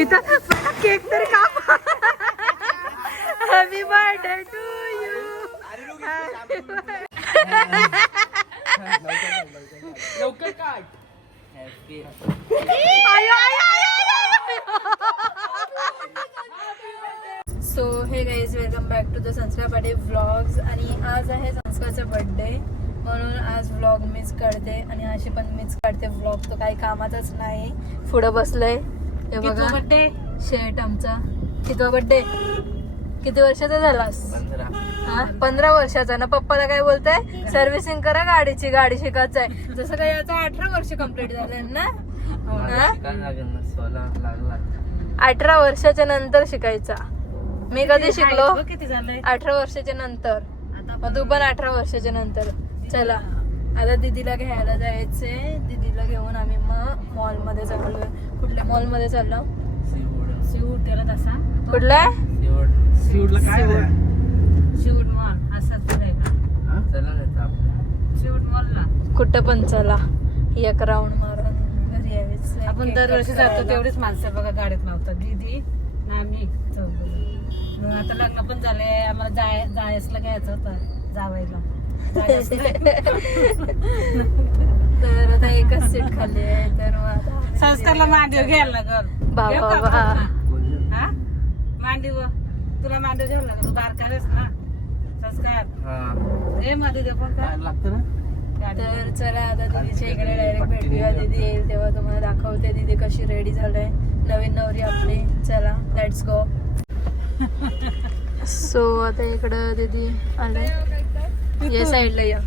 इथं केक तर काप. हॅपी बर्थडे टू यू लवकर काढ. So hey guys welcome back to the Sanskar Pate vlogs आणि आज आहे संस्कारचा बर्थडे म्हणून आज व्लॉग मिस करते आणि अशी पण मिस काढते व्लॉग तो काही कामाचाच नाही. पुढं बसलंय. बघा. birthday? शेट आमचा. कितवा बर्थडे किती वर्षाचा झालास? पंधरा. हा? पंधरा वर्षाचा. ना पप्पाला काय बोलताय? सर्व्हिसिंग करा गाडीची. गाडी शिकायचं आहे. जसं काय याचा अठरा वर्ष कंप्लीट झाले ना? हा? अठरा वर्षाच्या नंतर शिकायचा. मी कधी शिकलो? बघ किती झालंय. अठरा वर्षाच्या नंतर. मग तू पण अठरा वर्षाच्या नंतर. चला. आता दीदीला घ्यायला जायचंय. दीदीला घेऊन आम्ही मग मॉलमध्ये चाललोय. कुठल्या मॉलमध्ये चाललो त्याला तसा. कुठल्या? सिवड सिवडला काय शिवूट मॉल असाच शिवूट मॉलला कुठं पण चला. एक राऊंड मारून घरी यायचं. आपण दरवर्षी जातो तेवढीच माणसं बघा गाडीत लावतात. दीदी ना आम्ही चौघं. मग आता लग्न पण झाले आम्हाला जाय जायसला घ्यायचं होतं. जावायला तर आता एकच सीट खाली आहे तर मग आता संस्कारला मांडीव घ्यायला लागल. बा- बा- बा. हा? मांडीव तुला मांडीव घ्यावं लागल. तू बारकारेस ना? संस्कार. हा. ए मध्ये दे पण का? लागतं ना गाडी तर चला आता दीदीच्या इकडे डायरेक्ट भेटूया. दीदी येईल तेव्हा तुम्हाला दाखवते. दीदी कशी रेडी झालंय. नवीन नवरी आपली. चला लेट्स गो सो आता इकडं दीदी आले. या साईडला या.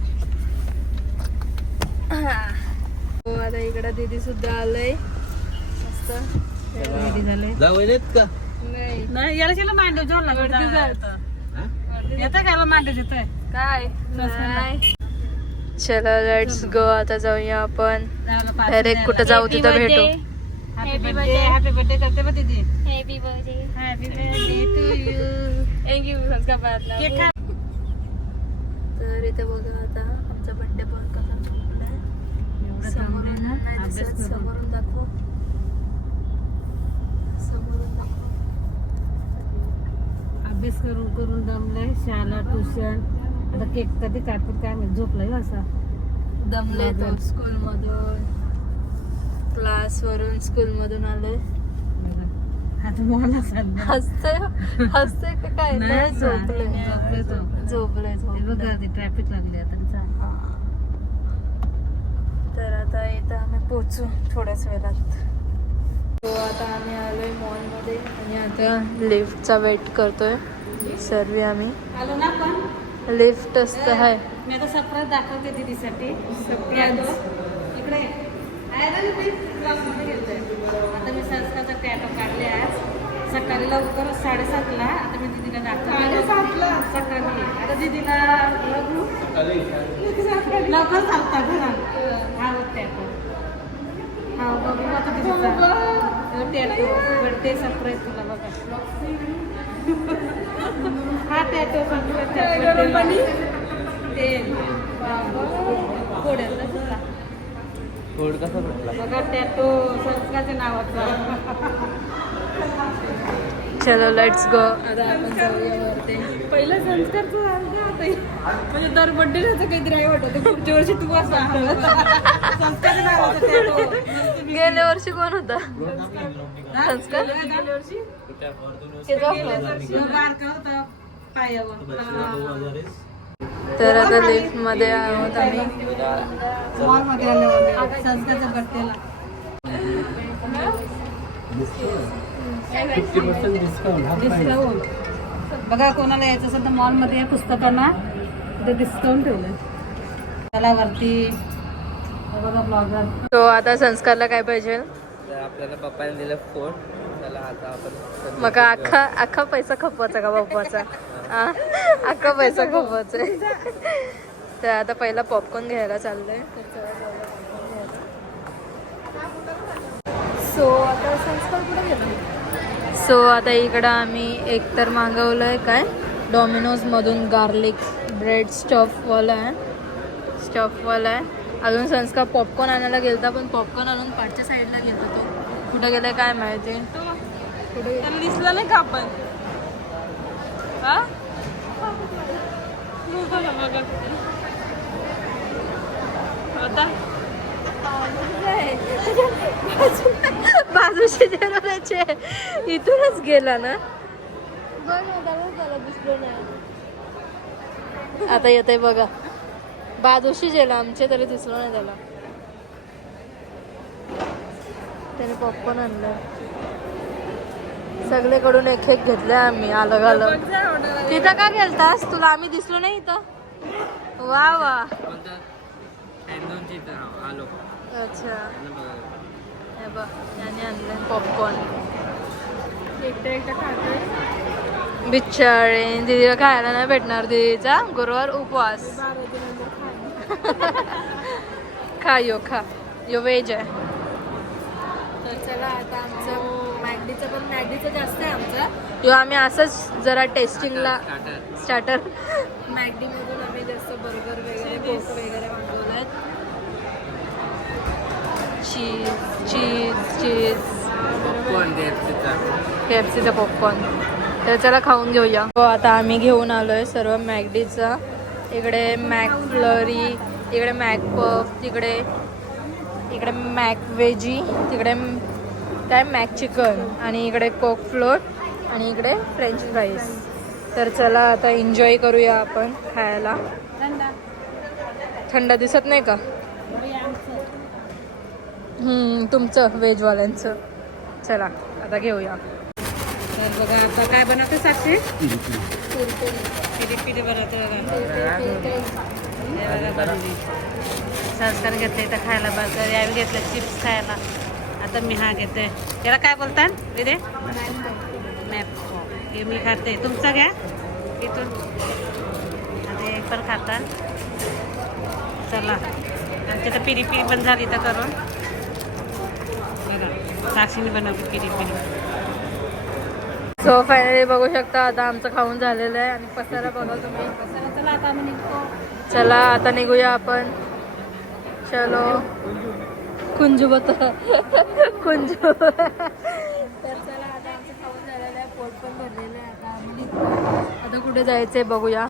हो आता इकडं दीदी सुद्धा आलंय. मस्त. रेडी जावलेत का? नाही. याला मांडीव. येतं का मांडीव काय? नाही. चला लेट्स गो आता जाऊया आपण. डायरेक्ट कुठं जाऊ तिथं भेटू. हॅपी बर्थडे हॅपी बर्थडे करते बघ दीदी. हॅपी बर्थडे हॅपी बर्थडे संस्कार खा तर इथे बघा आता आमचा बर्थडे पण कसा. एवढं समोरून नाही दिसत, समोरून दाखव. समोरून दाखव. अभ्यास करून करून दमलंय शाळा ट्युशन आता केक कधी काढतात काय माहीत? झोपलाय असा. दमले तो लागलं. स्कूल मधून. क्लास वरून स्कूल मधून आले आता मला चाललं हसते हसते का काय? नाही हे बघ ट्रॅफिक लागली आता. जा. हा. तर आता इथं आम्ही पोचू थोड्याच वेळात. तो आता आम्ही आलोय मॉलमध्ये आणि आता लिफ्टचा वेट करतोय. सर्व आम्ही. आलो ना आपण? लिफ्ट असतं आहे मी आता दाखवते दीदीसाठी. इकडे ये. आता मी संस्कारचा टॅटो काढले आज. सकाळी लवकर साडेसातला. आता मी दीदीला दाखवते. सकाळी. आता दीदीला बघू. लवकर चालता घरात हा टॅटो हा बघू आता दीदीचा. टॅटो बर्थडे सरप्राईज तुला बघा. हा टॅटो ते घोड्याचा कोड कसा भेटला? चलो लेट्स गो आता आपण जाऊया वरती. पहिलं संस्कारचं झालं ना आता. म्हणजे दर बड्डे राहतं काहीतरी आहे वाटत. पुढच्या वर्षी तू असं संस्कार गेल्या वर्षी कोण होता? संस्कार? गेल्या वर्षी? बारका होता पायावर. तर आता लिफ्टमध्ये आहोत आम्ही. मॉलमध्ये बघा कोणाला यायचं असेल तर मॉलमध्ये पुस्तकांना तिथे डिस्काउंट ठेवलं त्याला वरती. बघा ब्लॉगर तो आता संस्कारला काय पाहिजे? आपल्याला पप्पाने दिलं फोन चला आता आपण मग अख्खा अख्खा पैसा खपवायचा का बाप्पाचा हा? अख्खा पैसा खपवायचा तर आता पहिला पॉपकॉर्न घ्यायला चाललोय. सो आता संस्कार कुठे गेलो? सो आता इकडं आम्ही एकतर मागवलंय काय? डॉमिनोजमधून गार्लिक ब्रेड स्टफवाला आहे. स्टफवाला आहे. अजून संस्कार पॉपकॉर्न आणायला गेलता पण पॉपकॉर्न आणून पाठच्या साईडला गेलता तो. कुठं गेलाय काय माहिती? कुठे दिसलं नाही का आपण? हा? बघा. होता बाजूचे जेवणाचे इथूनच गेला ना? आता येत आहे बघा. बाजूशी गेला आमचे तरी दिसलो नाही त्याला त्याने पॉपकॉर्न आणलं. सगळीकडून एक एक घेतले आम्ही अलग अलग तिथं का गेलतास? तुला आम्ही दिसलो नाही इथं. वा वा. हा, अच्छा. हे बघ याने आणलं पॉपकॉर्न एकटं एकटं खातोय. बिचारे दीदीला खायला नाही भेटणार दीदीचा. गुरुवार उपवास. खा यो खा. यो व्हेज आहे. तर चला आता आमचं मॅगडीचं पण मॅगडीचं जास्त आहे आमचं. यो आम्ही असंच जरा टेस्टिंगला स्टार्टर. स्टार्टर. मॅगडीमधून आम्ही जास्त बर्गर वगैरे कोक वगैरे मागवलं आहेत चीज चीज चीज के एफ सीचा पॉपकॉर्न तर चला खाऊन घेऊया. हो आता आम्ही घेऊन आलो आहे सर्व मॅगडीचा. इकडे मॅक फ्लरी इकडे मॅक पफ तिकडे इकडे मॅक वेजी तिकडे म- काय? मॅक चिकन आणि इकडे कोक फ्लोट आणि इकडे फ्रेंच फ्राईज तर चला आता एन्जॉय करूया आपण खायला. थंड. दिसत नाही का? तुमचं व्हेजवाल्यांचं चला आता घेऊया. तर बघा आता काय बनवते साक्षी? बनवते बघा. बघा संस्कार घेतले इथं खायला बर्गर यावेळी घेतलं चिप्स खायला. आता मी हा घेते. त्याला काय बोलतात विदे हे मी खाते तुमचं घ्या. इथून. आता हे पण खाता. चला. आमच्या तर पिरी पिरी पण झाली तर करून. बघा. साक्षीने बनवली पिरी पिरी सो फायनली बघू शकता आता आमचं खाऊन झालेलं आहे आणि पसारा बघा तुम्ही. चला आता आम्ही निघतो. चला आता निघूया आपण. चलो. कुंजू बत कुंजू तर चला आता आमचं खाऊन झालेलं आहे पोट पण भरलेलं आहे आता आम्ही निघतो आता कुठे जायचंय बघूया.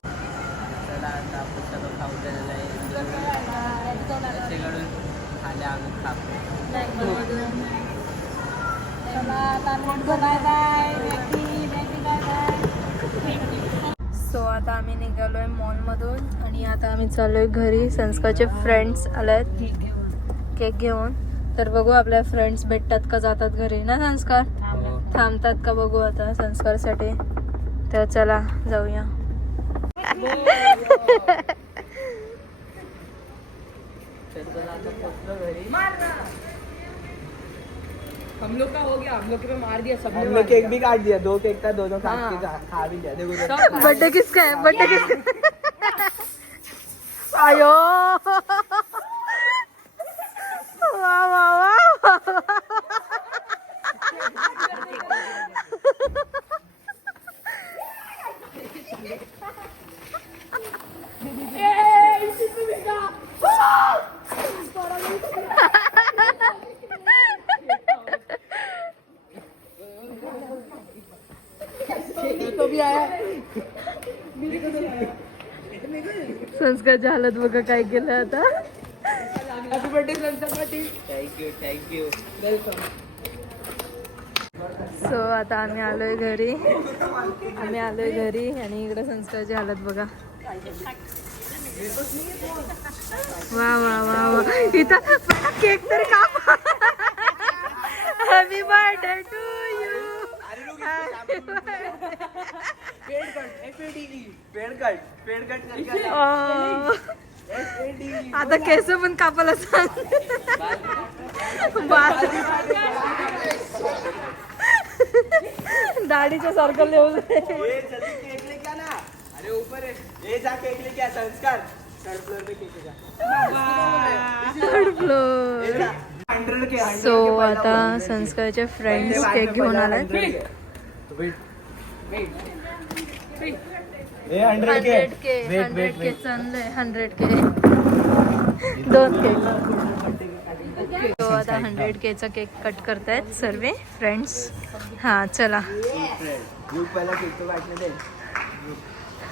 सो आता आम्ही निघालोय मॉलमधून आणि आता आम्ही चाललोय घरी. संस्कारचे फ्रेंड्स आलेत. केक घेऊन. तर बघू आपल्या फ्रेंड्स भेटतात का जातात घरी. ना संस्कार? हो. थांबतात का बघू आता संस्कारसाठी? तर चला जाऊया. घरी हम लोग का हो गया हम लोग को मार दिया सब हमने केक भी काट दिया दो केक था दोनों काट खा- खा भी लिया देखो देखो। बर्थडे किसका है? बर्थडे किसका आयो। वाह वाह वाह। संस्कारची हालत बघा काय केलं आता. Thank you thank you Welcome. सो आता आम्ही आलोय घरी आम्ही आलोय घरी आणि इकडे संस्कारची हालत बघा वा वा वा वा. इथं केक तर का happy birthday to you fade cut F-A-D-E. Fade cut पेड़ कट करके आया. F-A-D-E. आता केस पण कापायला सांग. बाल दाढीच्या सारखं लिहून ये जल्दी केक लेके आना अरे ऊपर है ये जा केक लेके आ संस्कार. थर्ड फ्लोर पे केक जा. थर्ड फ्लोर ये जा. 100 के 100 सो आता. संस्कारचे फ्रेंड्स केक घेऊन आलाय. 100 K. Wait. Wait. A hundred K. Hundred K wait hundred wait K wait चाललंय. Hundred K. दोन केक. तो आता हंड्रेड केचा केक कट करतायत सर्व फ्रेंड्स हा चला.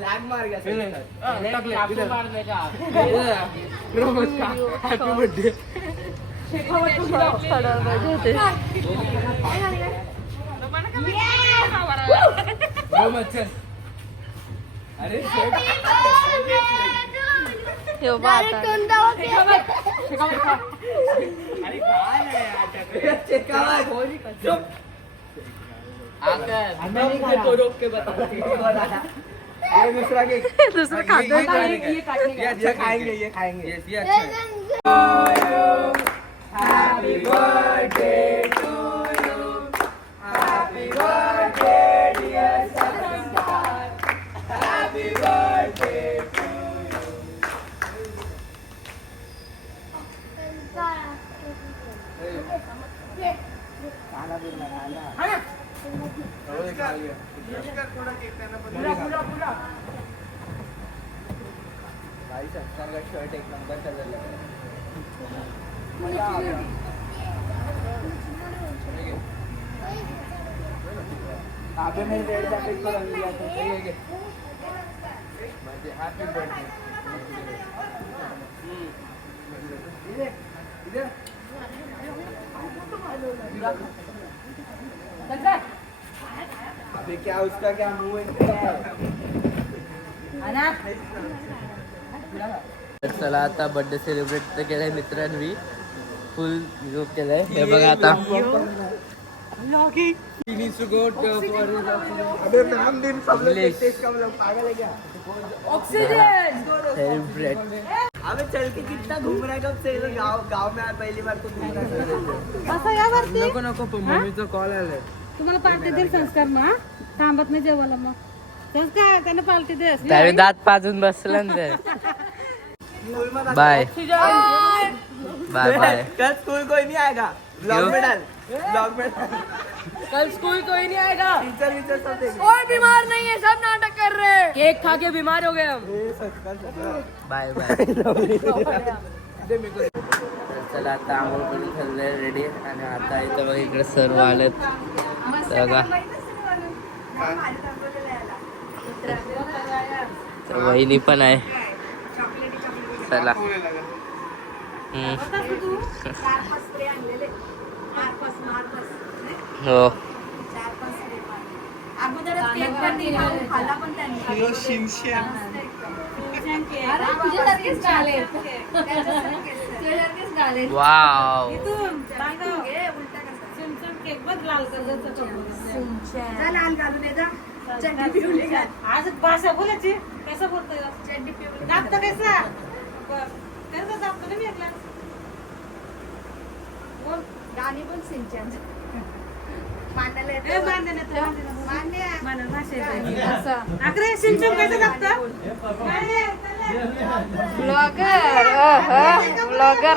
लैग मार गया संस्कार. कापून मारले का? हॅपी बर्थडे अरे ठेव बा आता अरे काय आहे चेकावर चुप आकर. तो रोक के बता ये दूसरा केक दुसरं खातोय का? ये अच्छा खाएंगे ये खाएंगे। Yes, ये अच्छा है. भाई संस्कार का शर्ट एक नंबर का झाला अबे मैं रेड जैकेट को रंग दिया था ये ये म्हणजे हैप्पी बर्थडे इधर इधर अबे क्या उसका क्या मुंह है तर चला आता बर्थडे सेलिब्रेट तर केलंय मित्रांनी फुल ग्रुप केलंय हे बघा आता अबे नाम दिन सब लोग English. देखते इसका मतलब पागल है क्या सेलिब्रेट अबे चल के कितना घूम रहा है कब से गाँव गाँव में आया पहली बार तो घूम रहा है नको नको मम्मीचा कॉल आलाय तुम्हाला पार्टी देईल संस्कार मग थांबत नाही जेवायला मग. संस्कार त्याने पार्टी दे त्यावेळी दात पाजून बसला ना ते. बाय. Bye bye. कल स्कूल कोई नहीं आएगा। ब्लॉग में डाल। ब्लॉग में डाल। कल स्कूल कोई नहीं आएगा। टीचर वीचर सब देख। कोई बीमार नहीं है सब नाटक कर रहे हैं। केक खा के बीमार हो गए हम संस्कार बाय बाय. चला आता आंघोळ करून ठरलंय रेडी आणि आता इथं बघ इकडे सर्व आलेत. तर वहिनी पण आहे. चला. हम्म. हो. वाव. केक बघ लाल कलरचा चॉकलेट आज भाषा बोलायची. कसं बोलतोय दाबतं कैसा? बर. कसं दाबतं ना मी एकला बोल. येतं, भाषा येतं. अकरे सिंचन कसं दाबतं? ब्लॉगर ब्लॉगर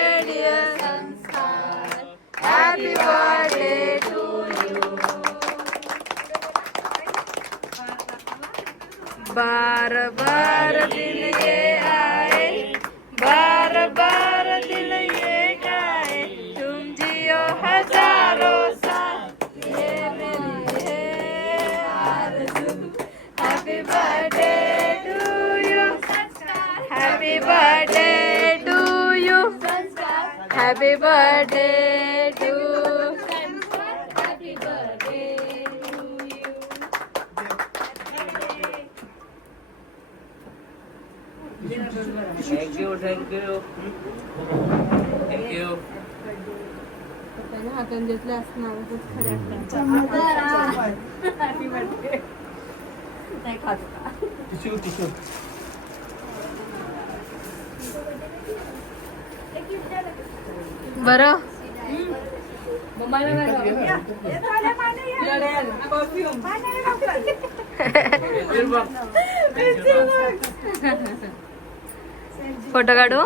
बार बार दिल ये आए बार बार दिल ये गाए। तुम जियो हजारों साल ये मेरी है आरज़ू। Happy birthday to you happy birthday to you happy birthday thank you thank you घेतलं असणार हॅपी बर्थडे नाही खात टिशू टिशू बरं. फोटो काढू?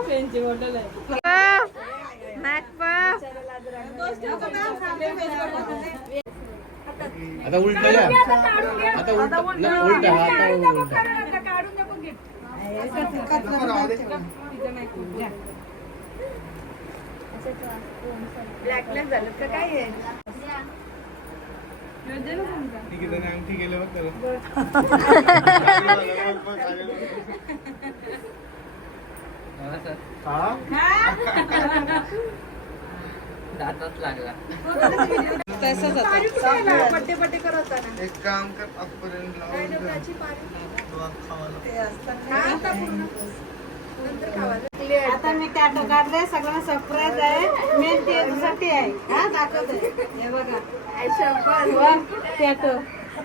आता उलट आता उलट ना, उलट. हा, आता उलट नको राहू दे. ब्लॅक ब्लॅक झालं का काय आहे ठीक आहे त्याने अंगठी केलं हा? पट्टे पट्टे करत एक काम कर. आता मी टॅटो काढले सगळं सरप्राईज आहे. मेन त्याच्यासाठी आहे. हा दाखवते. हे बघा. टॅटो असं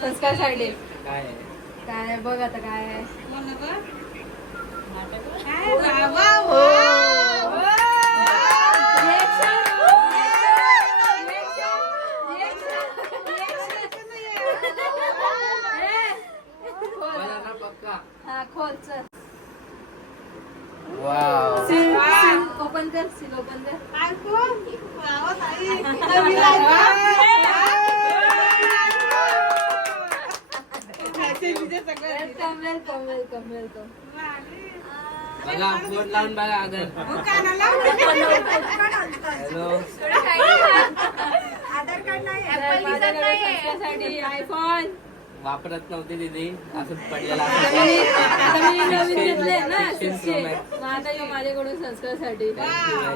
संस्कारसाठी काय आहे? काय बघ आता काय हा. ओपन कर सील ओपन कर. वेलकम वेलकम वेलकम वेलकम बघा फोन लावून बघा अगर? हॅलो. आयफोन. वापरत नव्हती दीदी. असं पडलेला आता मी नवीन घेतले ना Sixteen Pro सिक्सचे Max. मग आता येऊ माझ्याकडून संस्कारसाठी. वा,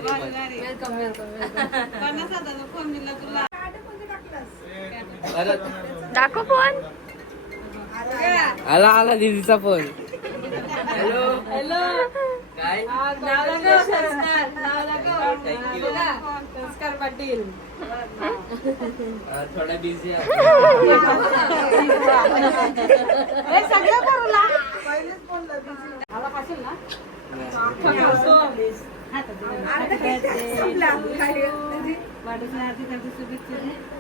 भारी, भारी. वेलकम वेलकम वेलकम कोणाचा दादा फोन दिला तुला. परत. दाखव फोन. आला आला दीदीचा फोन हॅलो हॅलो काय? संस्कार. पाटील. थोडा बिझी आहे. सगळं करू ला. आला पाशील ना? शुभेच्छा.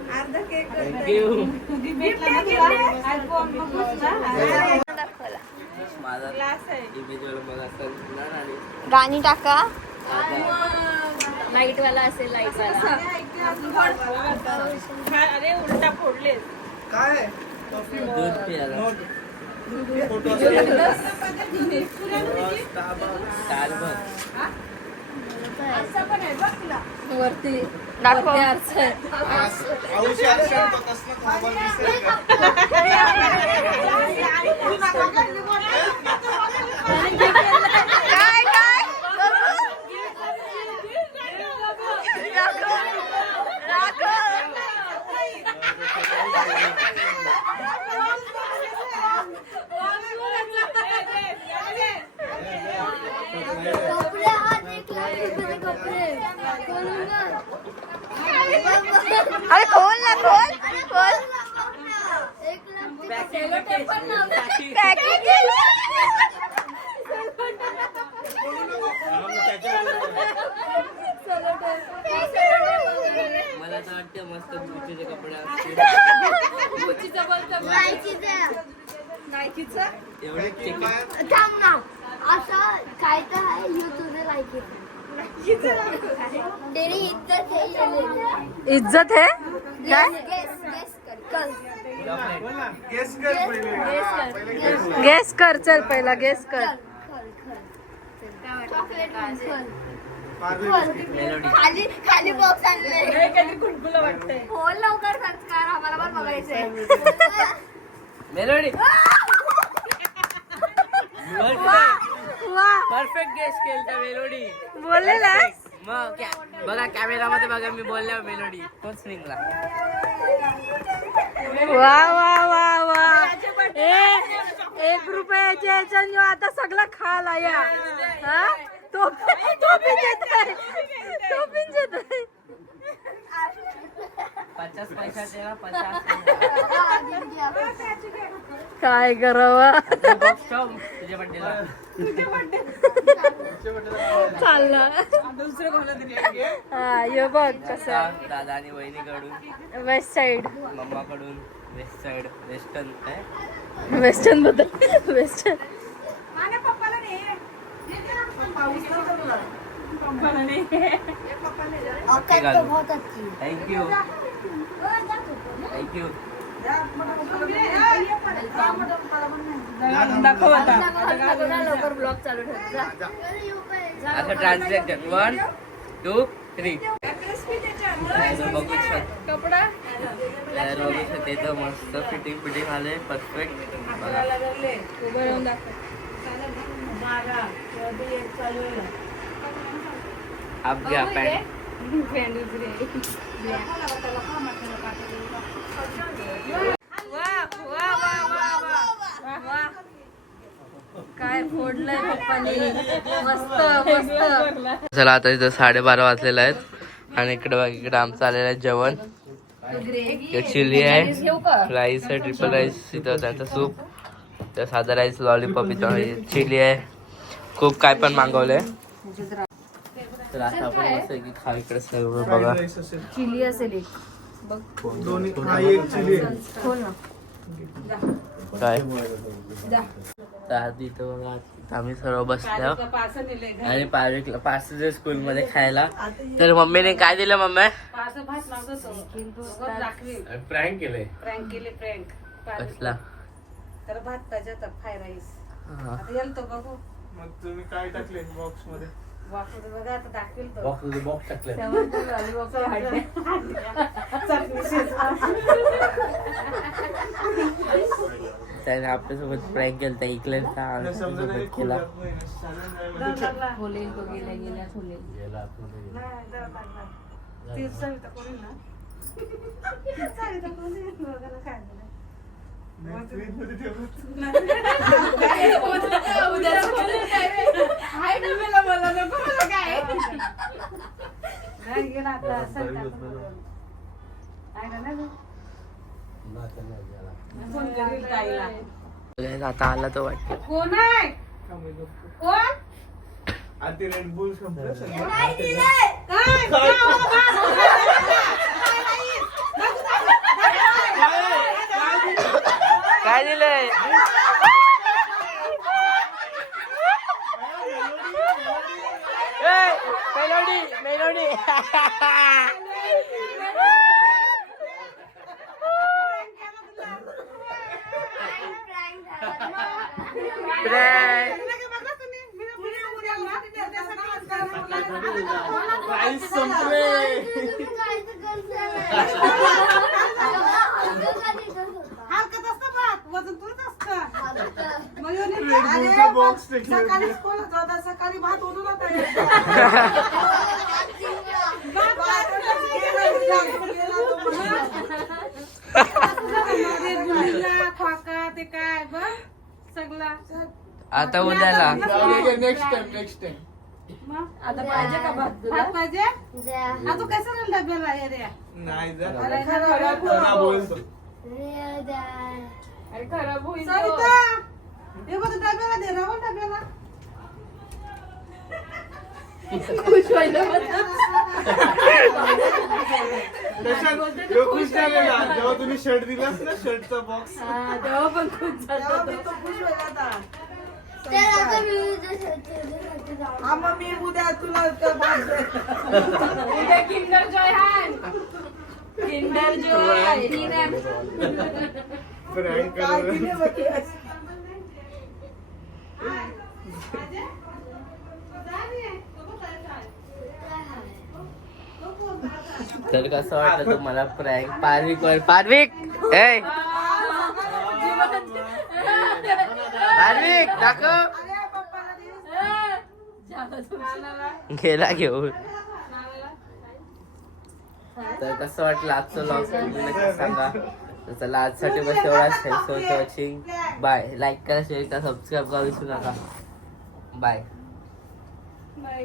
गाणी टाका. लाइट वाला असेल लाइट वाला अरे उलटा फोडले काय? दूध प्यायला. फोटो वरती दाखव औषध असेल तर कसलं खावं दिसेल का? अरे खोल ना खोल खोल. मला तर वाटतं मस्त गुच्चीचे कपडे असतील. एवढे चिकन थांब ना. असं काय तर आहे युट्यूबला लाईक तेरी इज्जत है ये ले ले इज्जत है? काय? गेस गेस कर कल। गेस कर पहिले। गेस कर। चल पहिला गेस कर। खल मेलोडी खाली खाली बॉक्स आणले। हो लवकर सर्च कर आम्हाला पण बघायचंय. मेलोडी वा परफेक्ट गेस केलता मेलोडी बोललेला? मग कॅ- बघा कॅमेरामध्ये बघा मी बोलल्या मेलोडी तोच निघला वा वा वा वा. ए, एक रुपयाच्या ह्याच्याने आता सगळा खाला या. हा? तो तो पण आहे. तो पण आहे. पचास पैसा पचास काय करावं? बॉक्स ठेव तुझ्या बड्डेला चाललं. हा ये बघ कसं दादा आणि बहिणीकडून वेस्ट साइड मम्माकडून. वेस्ट साइड वेस्टर्न काय? वेस्टर्नबद्दल. वेस्टर्न औकात तो बहुत अच्छी है थँक्यू थँक्यू लवकर ब्लॉग चालू ठेव आता ट्रान्सलेशन वन टू थ्री बघू कपडा बघू शकते तर मस्त फिटिंग फिटिंग आले परफेक्ट उभं राहून दाखव आप घ्या पॅन्ट काय फोडलंय पप्पानी मस्त मस्त चला आता इथं साडेबारा वाजलेले आहेत. आणि इकडे इकडे आमचं आलेलं आहे जेवण. चिली आहे. राईस आहे ट्रिपल राईस इथं त्यांचं सूप तर साधा राईस लॉलीपॉप इथं चिली आहे. खूप काय पण मागवलंय. तर आता आपण मस्त की खाऊ इकडे सर्व बघा. चिली असेल एक. दोन्ही हा एक चिली आहे. खोल ना. काय? तर आधी इथं बघा इथं आम्ही सर्व बसलो. आणि पार्विकला पार्सल स्कूल मध्ये खायला. तर मम्मीने काय दिलं मम्मी? प्रँक केलंय. प्रँक केले प्रँक कसला? तर भात पाहिजे फ्राय राईस हा. तो बघू. मग तुम्ही काय टाकले बॉक्समध्ये? तो. बॉक्स टाकले. त्याने आपल्यासोबत प्रँक केला. त्या इकलेचा आमच्यासोबत केला खोलेल तो गेल्या गेल्या खोलेल नाही, जरा टाकला. ती सविता कोणी ना. कोणी काय आता आला तो वाटतं कोण आहे कोण आता रेड बुल संपलं सगळं. काय काय दिलंय मेलोडी मेलोडी राईस संपले हलकत असतं भात वजन तुझंच असतं मग येऊन येते. Red Bullचा अरे, box देखील सकाळी भात उठून होता खोका ते काय बघ सगळा. आता उद्याला. नेक्स्ट टाइम नेक्स्ट टाइम आता पाहिजे का भात तुला? भात पाहिजे? हा तू कसं डब्याला ये रे? नाही जा अरे खराब होईल तो. सविता हे बघ डब्याला दे ना हो डब्याला. खुश व्हायला खुश झालेला. जेव्हा तुम्ही शर्ट दिलास ना शर्टचा बॉक्स हा, तेव्हा पण खुश झाला तो. खुश व्हायला होता. मी. हा उद्या तुला बांधते. किंडर जॉय किंडर जॉय काय दिले बघ तर कसं वाटलं तुम्हाला प्रँक पार्विक वर पार्विक! ए पार्विक दाखव! गेला घेऊन. तर कसं वाटलं आजचं लॉग तुम्ही नक्की सांगा. तर चला आजसाठी बस एवढाच. Thanks for watching bye like करा शेअर करा सबस्क्राईब करा विसरू नका. Bye bye